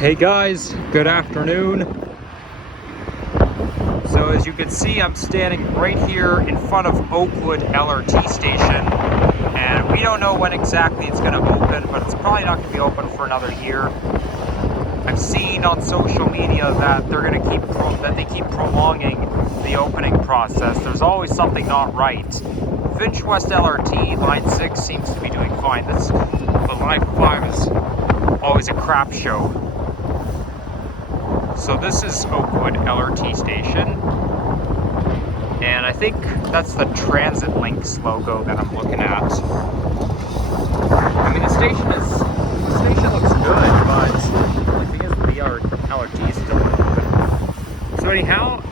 Hey guys, good afternoon. So as you can see, I'm standing right here in front of Oakwood LRT station, and we don't know when exactly it's going to open, but it's probably not going to be open for another year. I've seen on social media that they're going to keep prolonging the opening process. There's always something not right. Finch West LRT line 6 seems to be doing fine. The line 5 is always a crap show. So this is Oakwood LRT station, and I think that's the Transit Links logo that I'm looking at. I mean, the station looks good, but the only thing is the LRT is still open. So anyhow,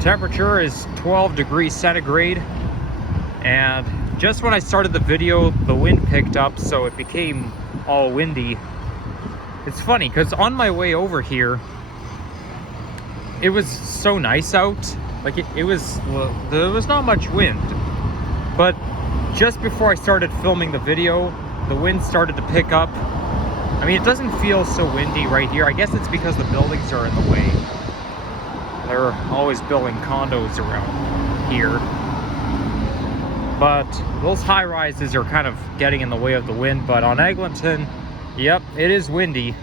temperature is 12 degrees centigrade, and just when I started the video, the wind picked up, so it became all windy. It's funny because on my way over here, it was so nice out. Like there was not much wind, but just before I started filming the video, the wind started to pick up. I mean, it doesn't feel so windy right here. I guess it's because the buildings are in the way. They're always building condos around here. But those high rises are kind of getting in the way of the wind. But on Eglinton, yep, it is windy.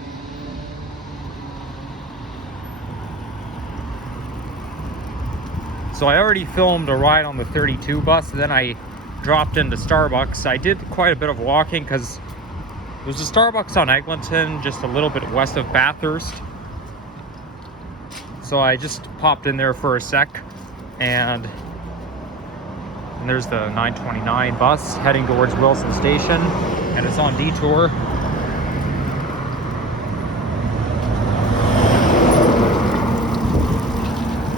So I already filmed a ride on the 32 bus, then I dropped into Starbucks. I did quite a bit of walking because there's a Starbucks on Eglinton, just a little bit west of Bathurst. So I just popped in there for a sec, and there's the 929 bus heading towards Wilson Station, and it's on detour.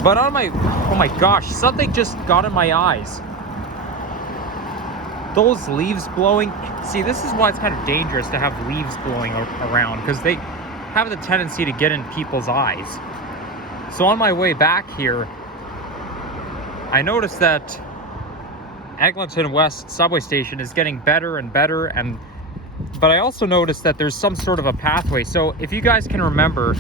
But oh my gosh, something just got in my eyes. Those leaves blowing. See, this is why it's kind of dangerous to have leaves blowing around, because they have the tendency to get in people's eyes. So on my way back here, I noticed that Eglinton West subway station is getting better and better, but I also noticed that there's some sort of a pathway. So if you guys can remember,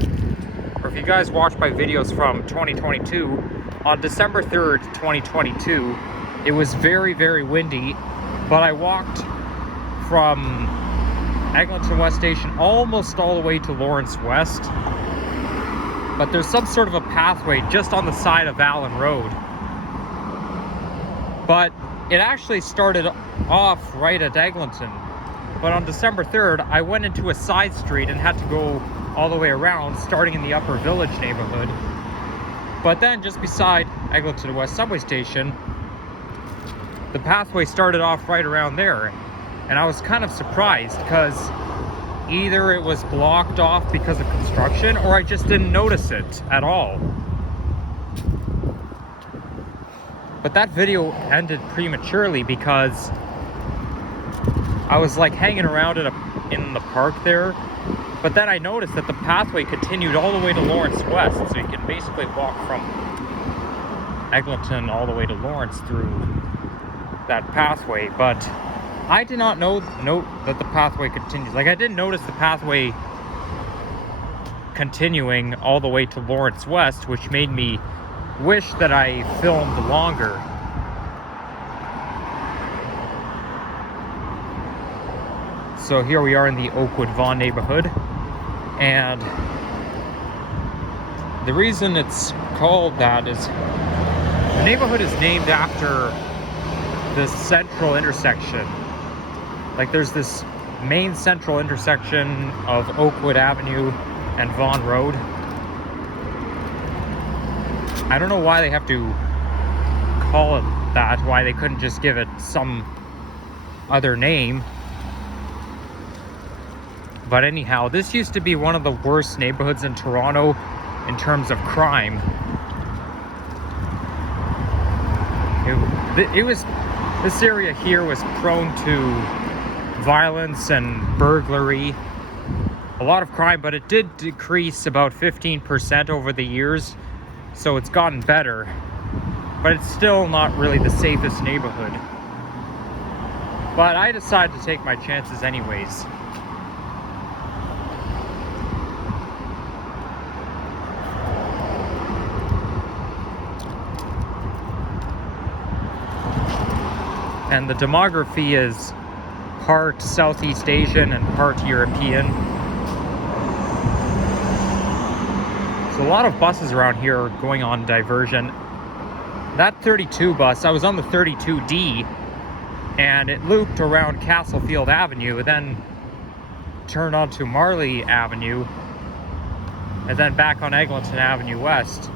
or if you guys watch my videos from 2022, on December 3rd, 2022, it was very, very windy, but I walked from Eglinton West Station almost all the way to Lawrence West, but there's some sort of a pathway just on the side of Allen Road. But it actually started off right at Eglinton, but on December 3rd, I went into a side street and had to go all the way around, starting in the Upper Village neighborhood. But then just beside Eglinton West subway station, the pathway started off right around there. And I was kind of surprised because either it was blocked off because of construction, or I just didn't notice it at all. But that video ended prematurely because I was like hanging around in the park there. But then I noticed that the pathway continued all the way to Lawrence West, so you can basically walk from Eglinton all the way to Lawrence through that pathway. But I did not note that the pathway continues. Like, I didn't notice the pathway continuing all the way to Lawrence West, which made me wish that I filmed longer. So here we are in the Oakwood-Vaughan neighborhood. And the reason it's called that is the neighborhood is named after this central intersection. Like, there's this main central intersection of Oakwood Avenue and Vaughan Road. I don't know why they have to call it that, why they couldn't just give it some other name. But anyhow, this used to be one of the worst neighborhoods in Toronto in terms of crime. This area here was prone to violence and burglary, a lot of crime, but it did decrease about 15% over the years, so it's gotten better. But it's still not really the safest neighborhood. But I decided to take my chances anyways. And the demography is part Southeast Asian and part European. So a lot of buses around here are going on diversion. That 32 bus, I was on the 32D, and it looped around Castlefield Avenue, then turned onto Marley Avenue, and then back on Eglinton Avenue West.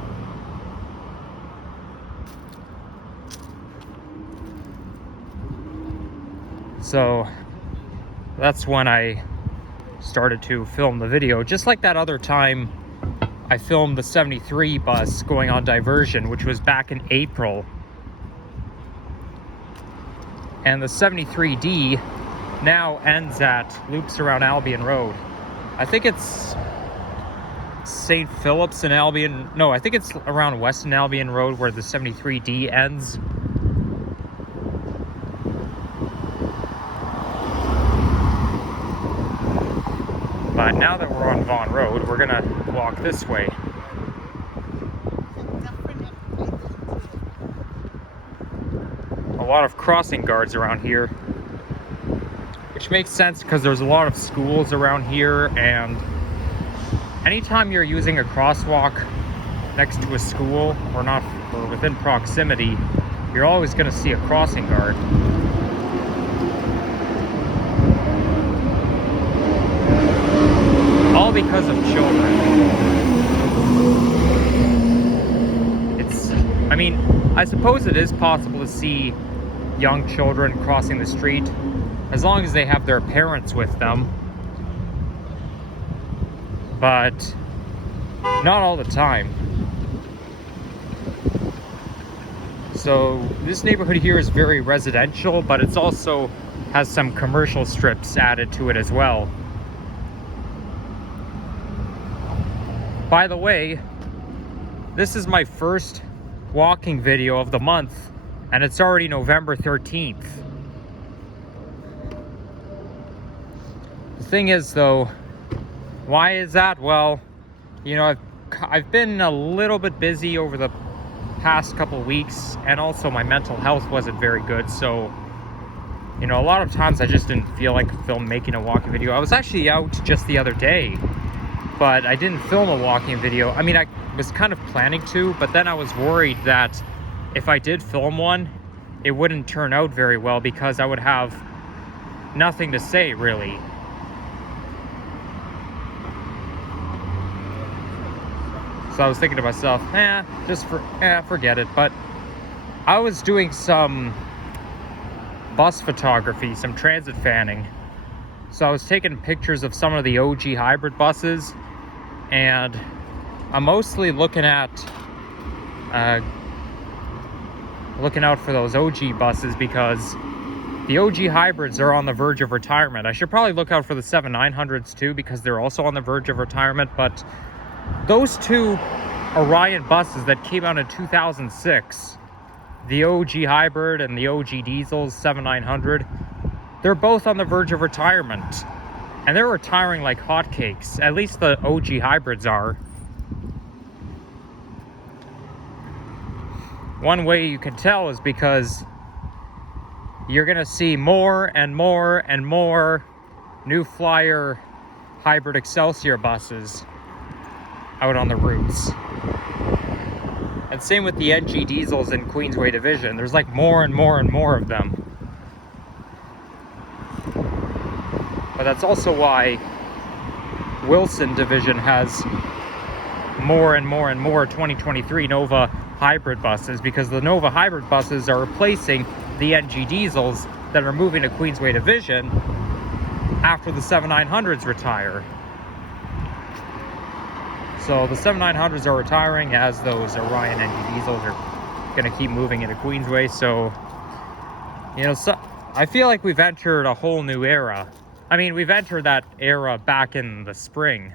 So that's when I started to film the video. Just like that other time I filmed the 73 bus going on diversion, which was back in April. And the 73D now ends at loops around Albion Road. I think it's St. Philip's and Albion. No, I think it's around Weston Albion Road where the 73D ends. But now that we're on Vaughan Road, we're gonna walk this way. A lot of crossing guards around here, which makes sense because there's a lot of schools around here, and anytime you're using a crosswalk next to a school or within proximity, you're always gonna see a crossing guard. All because of children. I suppose it is possible to see young children crossing the street as long as they have their parents with them, but not all the time. So this neighborhood here is very residential, but it's also has some commercial strips added to it as well. By the way, this is my first walking video of the month, and it's already November 13th. The thing is though, why is that? Well, you know, I've been a little bit busy over the past couple weeks, and also my mental health wasn't very good, so you know, a lot of times I just didn't feel like making a walking video. I was actually out just the other day, but I didn't film a walking video. I mean, I was kind of planning to, but then I was worried that if I did film one, it wouldn't turn out very well because I would have nothing to say, really. So I was thinking to myself, forget it. But I was doing some bus photography, some transit fanning. So I was taking pictures of some of the OG hybrid buses, and I'm mostly looking out for those OG buses because the OG hybrids are on the verge of retirement. I should probably look out for the 7900s too because they're also on the verge of retirement, but those two Orion buses that came out in 2006, the OG hybrid and the OG diesels 7900, they're both on the verge of retirement, and they're retiring like hotcakes. At least the OG hybrids are. One way you can tell is because you're gonna see more and more and more New Flyer hybrid Excelsior buses out on the routes. And same with the NG diesels in Queensway Division. There's like more and more and more of them. But that's also why Wilson Division has more and more and more 2023 Nova hybrid buses, because the Nova hybrid buses are replacing the NG diesels that are moving to Queensway Division after the 7900s retire. So the 7900s are retiring as those Orion NG diesels are going to keep moving into Queensway. So, you know, I feel like we've entered a whole new era. I mean, we've entered that era back in the spring.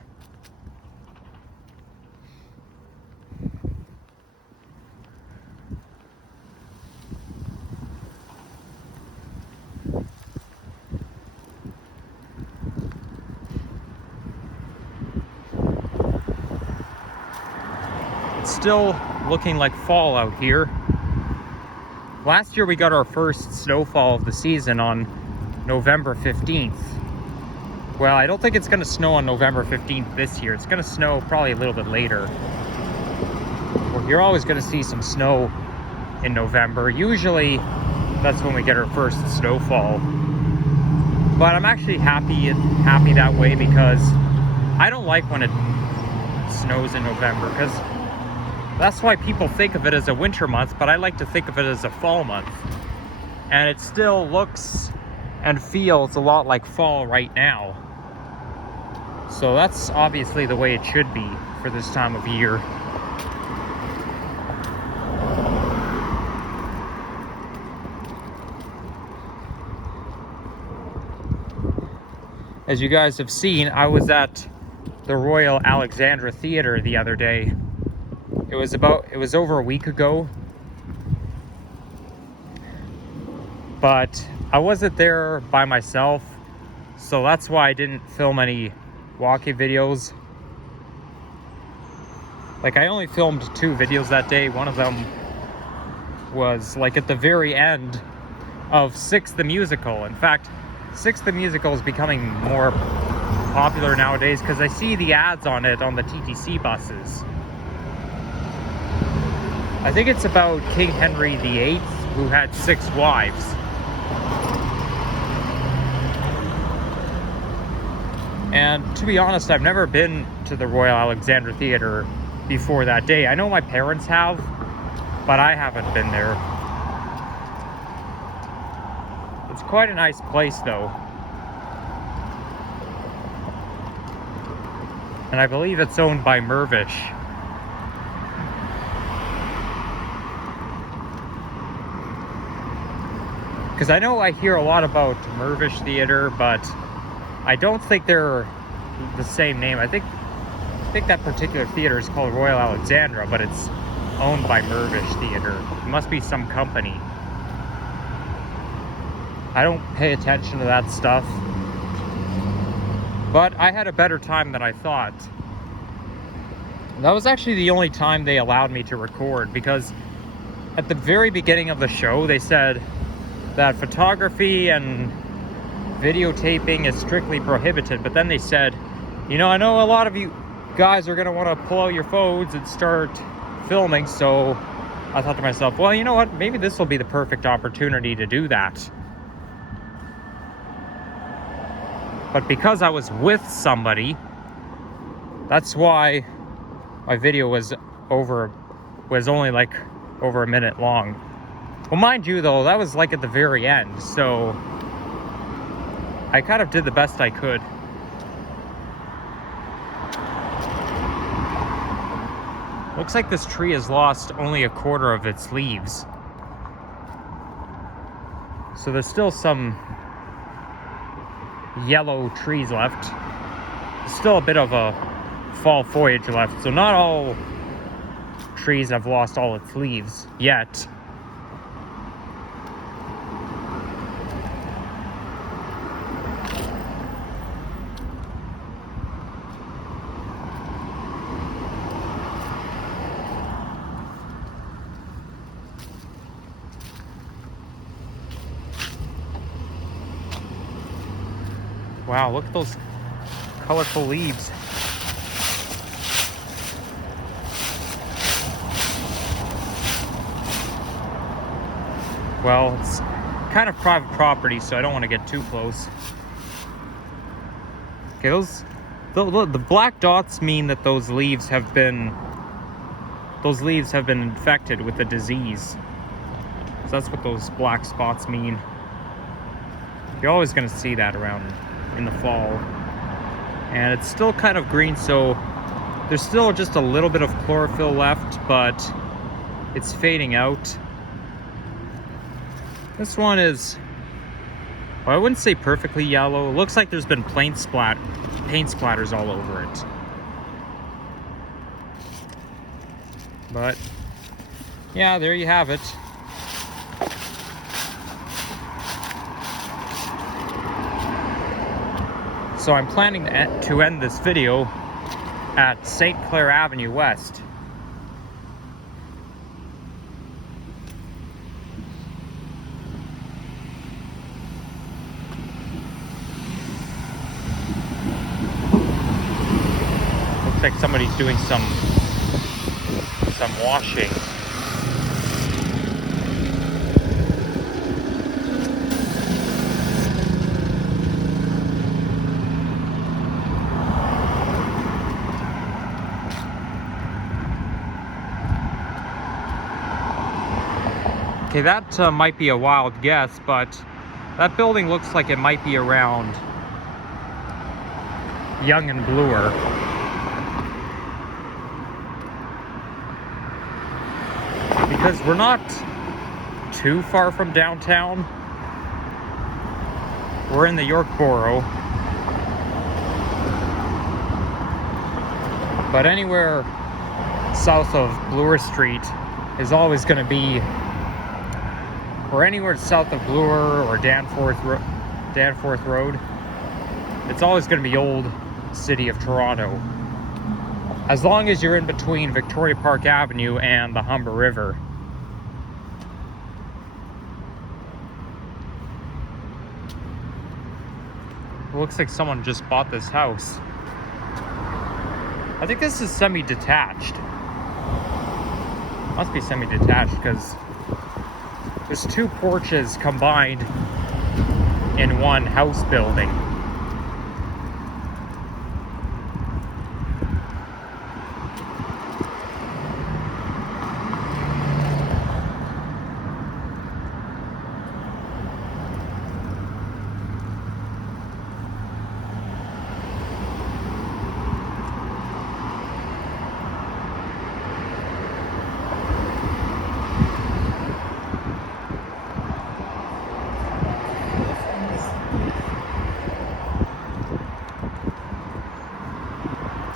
Still looking like fall out here. Last year we got our first snowfall of the season on November 15th. Well, I don't think it's going to snow on November 15th this year. It's going to snow probably a little bit later. Well, you're always going to see some snow in November. Usually that's when we get our first snowfall. But I'm actually happy that way, because I don't like when it snows in November, because that's why people think of it as a winter month, but I like to think of it as a fall month. And it still looks and feels a lot like fall right now. So that's obviously the way it should be for this time of year. As you guys have seen, I was at the Royal Alexandra Theatre the other day. It was over a week ago. But I wasn't there by myself, so that's why I didn't film any walking videos. Like, I only filmed 2 videos that day. One of them was like at the very end of Six the Musical. In fact, Six the Musical is becoming more popular nowadays because I see the ads on it on the TTC buses. I think it's about King Henry VIII, who had 6 wives. And to be honest, I've never been to the Royal Alexandra Theatre before that day. I know my parents have, but I haven't been there. It's quite a nice place, though. And I believe it's owned by Mirvish. Because I know I hear a lot about Mirvish Theatre, but I don't think they're the same name. I think that particular theater is called Royal Alexandra, but it's owned by Mirvish Theatre. It must be some company. I don't pay attention to that stuff. But I had a better time than I thought. That was actually the only time they allowed me to record, because at the very beginning of the show, they said that photography and videotaping is strictly prohibited. But then they said, you know, I know a lot of you guys are going to want to pull out your phones and start filming. So I thought to myself, well, you know what? Maybe this will be the perfect opportunity to do that. But because I was with somebody, that's why my video was only like over a minute long. Well, mind you, though, that was like at the very end, so I kind of did the best I could. Looks like this tree has lost only a quarter of its leaves. So there's still some yellow trees left. There's still a bit of a fall foliage left, so not all trees have lost all its leaves yet. Wow, look at those colorful leaves. Well, it's kind of private property, so I don't want to get too close. Okay, the black dots mean that those leaves have been infected with the disease. So that's what those black spots mean. You're always going to see that around in the fall. And it's still kind of green, so there's still just a little bit of chlorophyll left, but it's fading out. This one is, well, I wouldn't say perfectly yellow. It looks like there's been paint splatters all over it. But yeah, there you have it. So I'm planning to end this video at St. Clair Avenue West. like somebody's doing some washing. Okay, that might be a wild guess, but that building looks like it might be around Young and Bloor. Because we're not too far from downtown. We're in the York Borough. But anywhere south of Bloor Street is always going to be, or anywhere south of Bloor or Danforth Road, it's always going to be old City of Toronto. As long as you're in between Victoria Park Avenue and the Humber River. It looks like someone just bought this house. I think this is semi-detached. Must be semi-detached because there's two porches combined in one house building.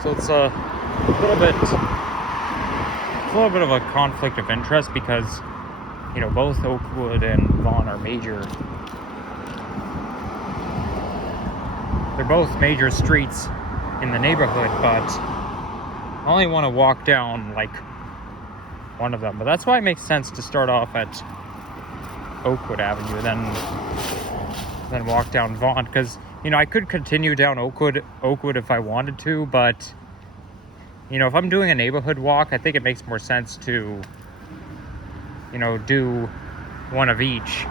So it's a little bit of a conflict of interest because, you know, both Oakwood and Vaughan are major. They're both major streets in the neighborhood, but I only want to walk down like one of them. But that's why it makes sense to start off at Oakwood Avenue, then walk down Vaughan, because, you know, I could continue down Oakwood if I wanted to, but, you know, if I'm doing a neighborhood walk, I think it makes more sense to, you know, do one of each.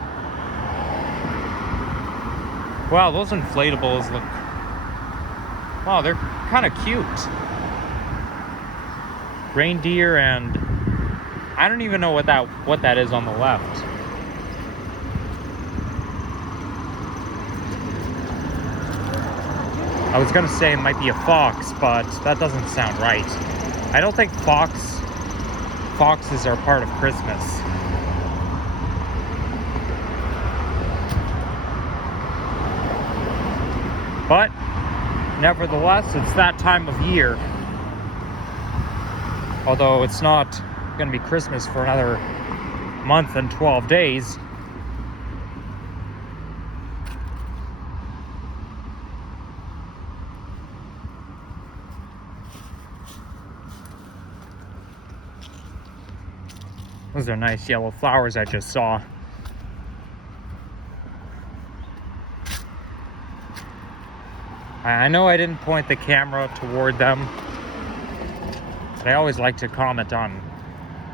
Wow, those inflatables look, wow, they're kind of cute. Reindeer, and I don't even know what that is on the left. I was gonna say it might be a fox, but that doesn't sound right. I don't think foxes are part of Christmas. But nevertheless, it's that time of year. Although it's not gonna be Christmas for another month and 12 days. Those are nice yellow flowers I just saw. I know I didn't point the camera toward them, but I always like to comment on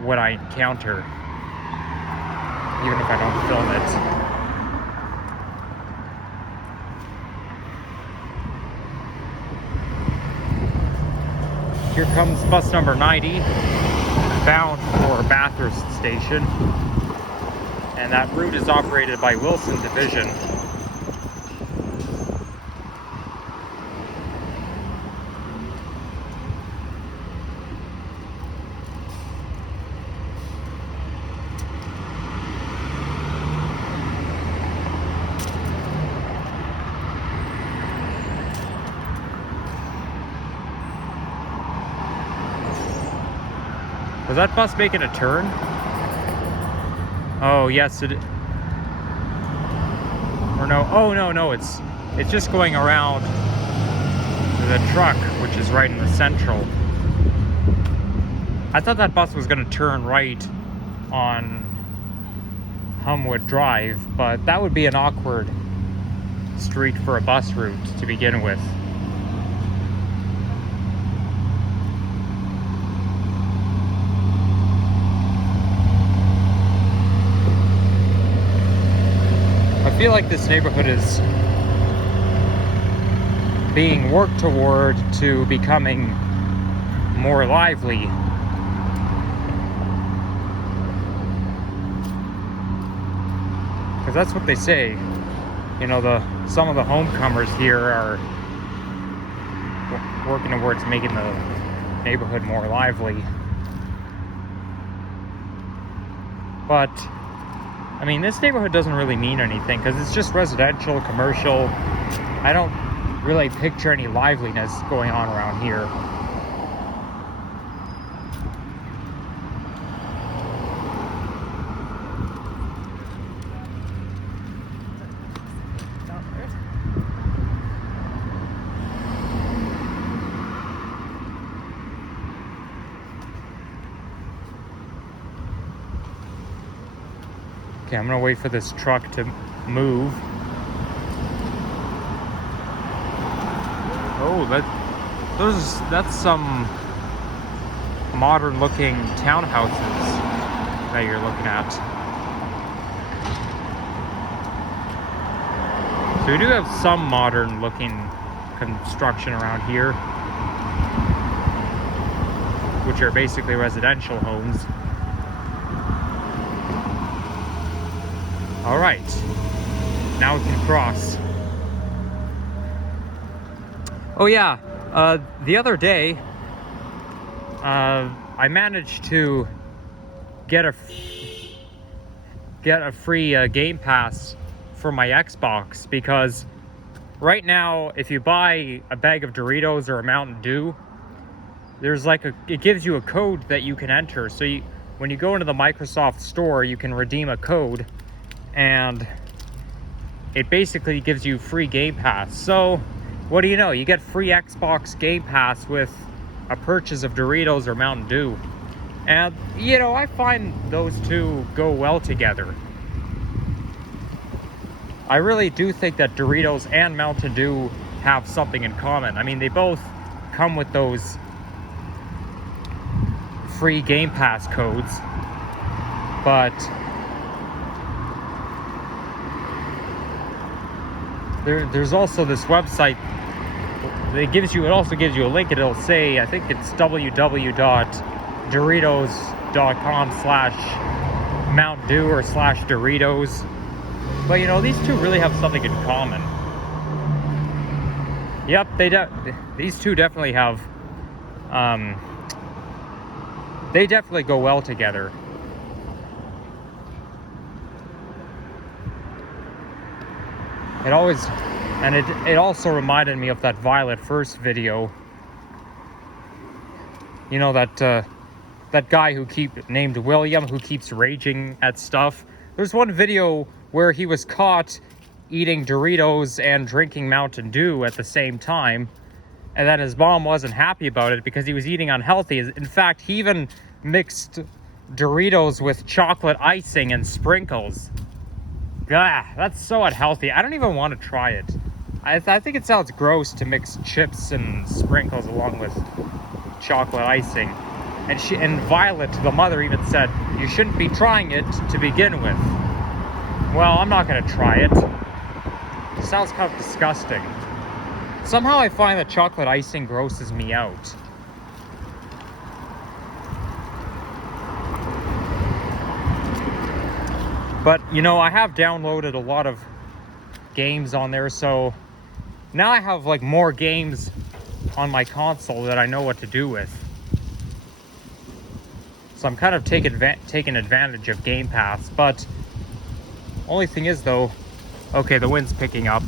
what I encounter, even if I don't film it. Here comes bus number 90. Bound for Bathurst Station, and that route is operated by Wilson Division. Was that bus making a turn? Oh, yes, it... Or no, oh, no, it's just going around the truck, which is right in the central. I thought that bus was going to turn right on Humwood Drive, but that would be an awkward street for a bus route to begin with. feel like this neighborhood is being worked toward to becoming more lively. Because that's what they say. You know, some of the homecomers here are working towards making the neighborhood more lively. But I mean, this neighborhood doesn't really mean anything because it's just residential, commercial. I don't really picture any liveliness going on around here. Okay, I'm gonna wait for this truck to move. Oh, that's some modern looking townhouses that you're looking at. So we do have some modern looking construction around here, which are basically residential homes. All right, now we can cross. Oh yeah, the other day, I managed to get a free Game Pass for my Xbox, because right now, if you buy a bag of Doritos or a Mountain Dew, there's it gives you a code that you can enter. So when you go into the Microsoft store, you can redeem a code, and it basically gives you free Game Pass. So what do you know? You get free Xbox Game Pass with a purchase of Doritos or Mountain Dew. And, you know, I find those two go well together. I really do think that Doritos and Mountain Dew have something in common. I mean, they both come with those free Game Pass codes, but there's also this website. It also gives you a link, and it'll say, I think it's www.doritos.com/Mountain Dew or /Doritos. But you know, these two really have something in common. Yep, these two definitely have, they definitely go well together. It also reminded me of that Violet First video. You know, that guy named William, who keeps raging at stuff. There's one video where he was caught eating Doritos and drinking Mountain Dew at the same time, and then his mom wasn't happy about it because he was eating unhealthy. In fact, he even mixed Doritos with chocolate icing and sprinkles. Ah, that's so unhealthy. I don't even want to try it. I think it sounds gross to mix chips and sprinkles along with chocolate icing. And Violet, the mother, even said, you shouldn't be trying it to begin with. Well, I'm not going to try it. It sounds kind of disgusting. Somehow I find that chocolate icing grosses me out. But, you know, I have downloaded a lot of games on there, so now I have like more games on my console that I know what to do with. So I'm kind of taking advantage of Game Pass. But only thing is, though, okay, the wind's picking up.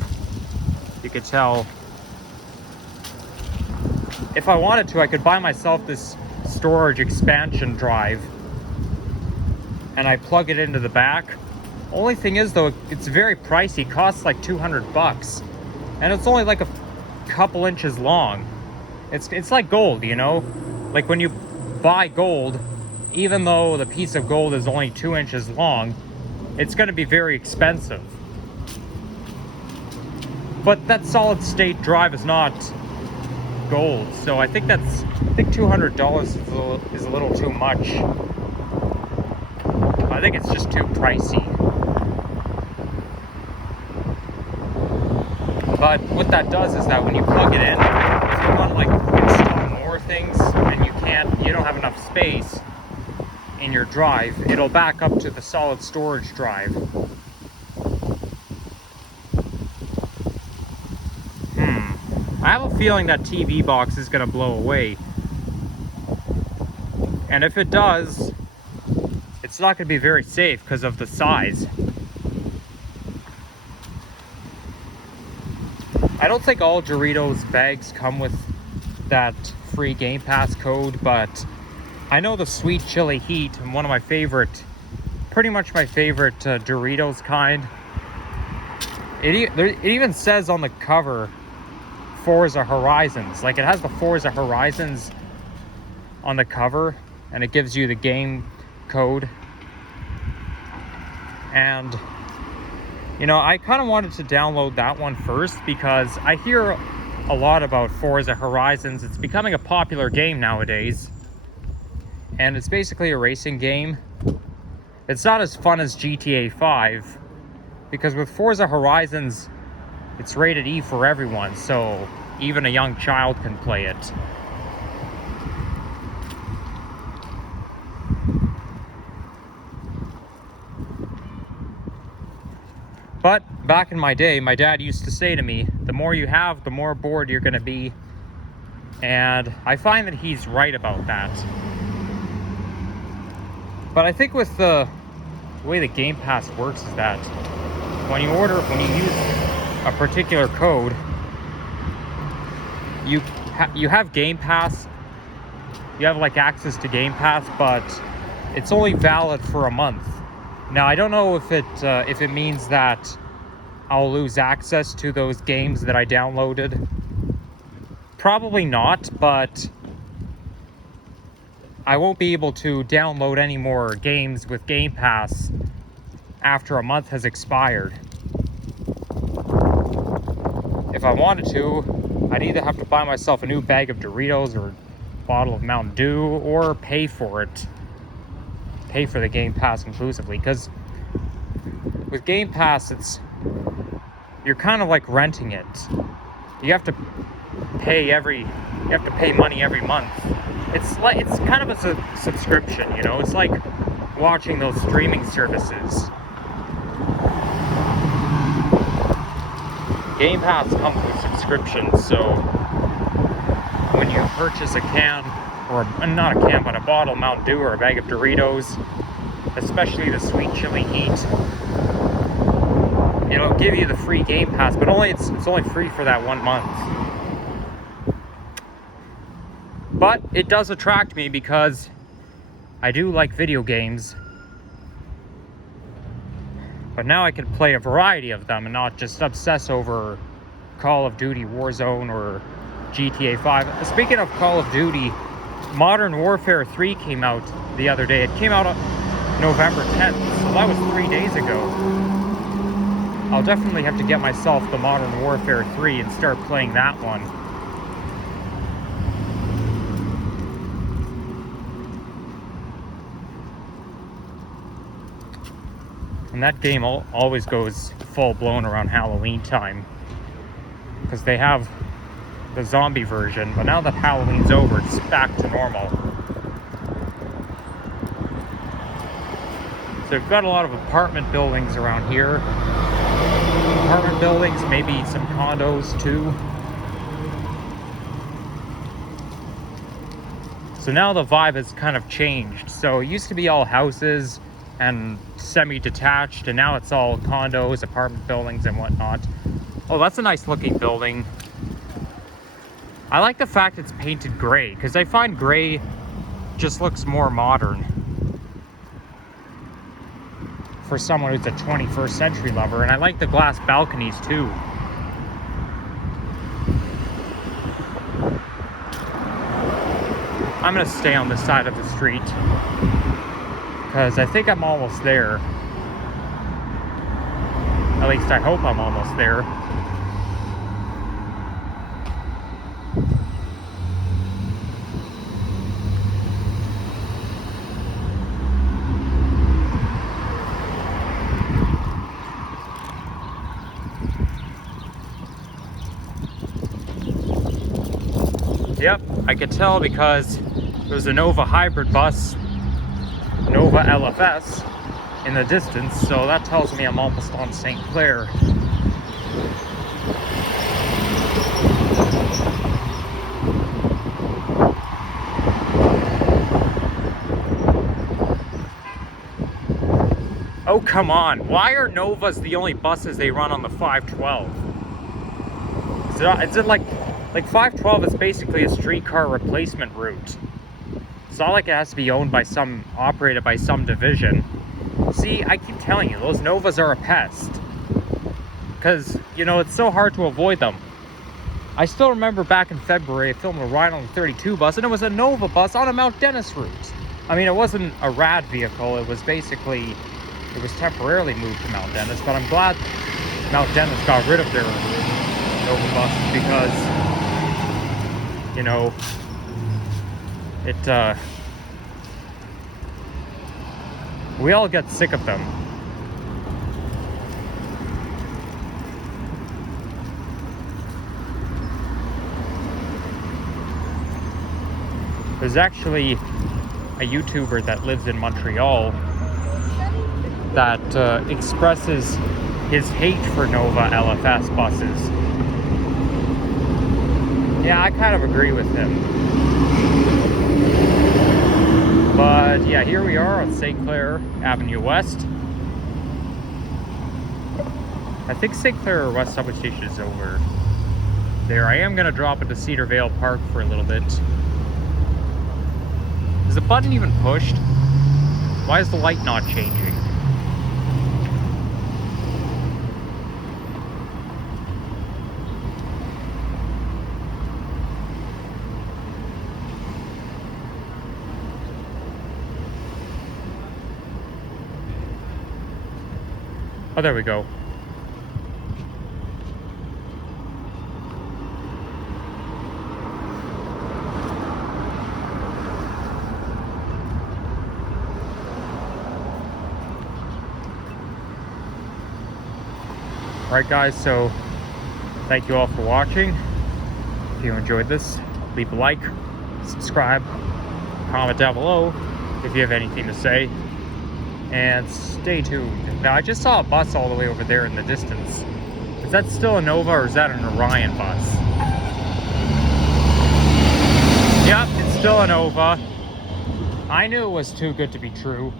You could tell. If I wanted to, I could buy myself this storage expansion drive, and I plug it into the back. Only thing is, though, it's very pricey. It costs like $200, and it's only like a couple inches long. It's like gold, you know? Like when you buy gold, even though the piece of gold is only 2 inches long, it's going to be very expensive. But that solid state drive is not gold, so I think $200 is a little too much. I think it's just too pricey. But what that does is that when you plug it in, if you want to like install more things and you don't have enough space in your drive, it'll back up to the solid storage drive. I have a feeling that TV box is going to blow away. And if it does, it's not going to be very safe because of the size. I don't think all Doritos bags come with that free Game Pass code, but I know the Sweet Chili Heat, one of my favorite, pretty much my favorite Doritos kind. It even says on the cover, Forza Horizons. Like, it has the Forza Horizons on the cover, and it gives you the game code. And you know, I kind of wanted to download that one first because I hear a lot about Forza Horizons. It's becoming a popular game nowadays, and it's basically a racing game. It's not as fun as GTA 5 because with Forza Horizons, it's rated E for everyone, so even a young child can play it. But back in my day, my dad used to say to me, the more you have, the more bored you're going to be. And I find that he's right about that. But I think with the way the Game Pass works is that when you use a particular code, you have Game Pass, you have like access to Game Pass, but it's only valid for a month. Now, I don't know if it means that I'll lose access to those games that I downloaded. Probably not, but I won't be able to download any more games with Game Pass after a month has expired. If I wanted to, I'd either have to buy myself a new bag of Doritos or a bottle of Mountain Dew, or pay for it. Pay for the Game Pass inclusively, because with Game Pass, you're kind of like renting it. You have to pay money every month. It's kind of a subscription, you know. It's like watching those streaming services. Game Pass comes with subscriptions, so when you purchase a can, or not a can, but a bottle of Mountain Dew or a bag of Doritos, especially the Sweet Chili Heat, it'll give you the free Game Pass, but it's only free for that 1 month. But it does attract me because I do like video games. But now I can play a variety of them and not just obsess over Call of Duty Warzone or GTA 5. Speaking of Call of Duty, Modern Warfare 3 came out the other day. It came out on November 10th, so that was 3 days ago. I'll definitely have to get myself the Modern Warfare 3 and start playing that one. And that game always goes full blown around Halloween time, because they have the zombie version, but now that Halloween's over, it's back to normal. So we've got a lot of apartment buildings around here. Apartment buildings, maybe some condos too. So now the vibe has kind of changed. So it used to be all houses and semi-detached, and now it's all condos, apartment buildings, and whatnot. Oh, that's a nice looking building. I like the fact it's painted gray, because I find gray just looks more modern for someone who's a 21st century lover. And I like the glass balconies too. I'm gonna stay on this side of the street because I think I'm almost there. At least I hope I'm almost there. Yep, I could tell because there was a Nova hybrid bus, Nova LFS, in the distance, so that tells me I'm almost on St. Clair. Oh, come on. Why are Novas the only buses they run on the 512? Is it like 512 is basically a streetcar replacement route. It's not like it has to be owned by operated by some division. See, I keep telling you, those Novas are a pest. Because, you know, it's so hard to avoid them. I still remember back in February, I filmed a ride on the 32 bus, and it was a Nova bus on a Mount Dennis route. I mean, it wasn't a rad vehicle, it was temporarily moved to Mount Dennis, but I'm glad Mount Dennis got rid of their Nova buses because, you know, we all get sick of them. There's actually a YouTuber that lives in Montreal that expresses his hate for Nova LFS buses. Yeah, I kind of agree with him. But yeah, here we are on St. Clair Avenue West. I think St. Clair West subway station is over there. I am going to drop into Cedar Vale Park for a little bit. Is the button even pushed? Why is the light not changing? Oh, there we go. Alright guys, so thank you all for watching. If you enjoyed this, leave a like, subscribe, comment down below if you have anything to say, and stay tuned. Now, I just saw a bus all the way over there in the distance. Is that still a Nova or is that an Orion bus? Yep, it's still a Nova. I knew it was too good to be true.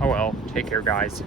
Oh well, take care guys.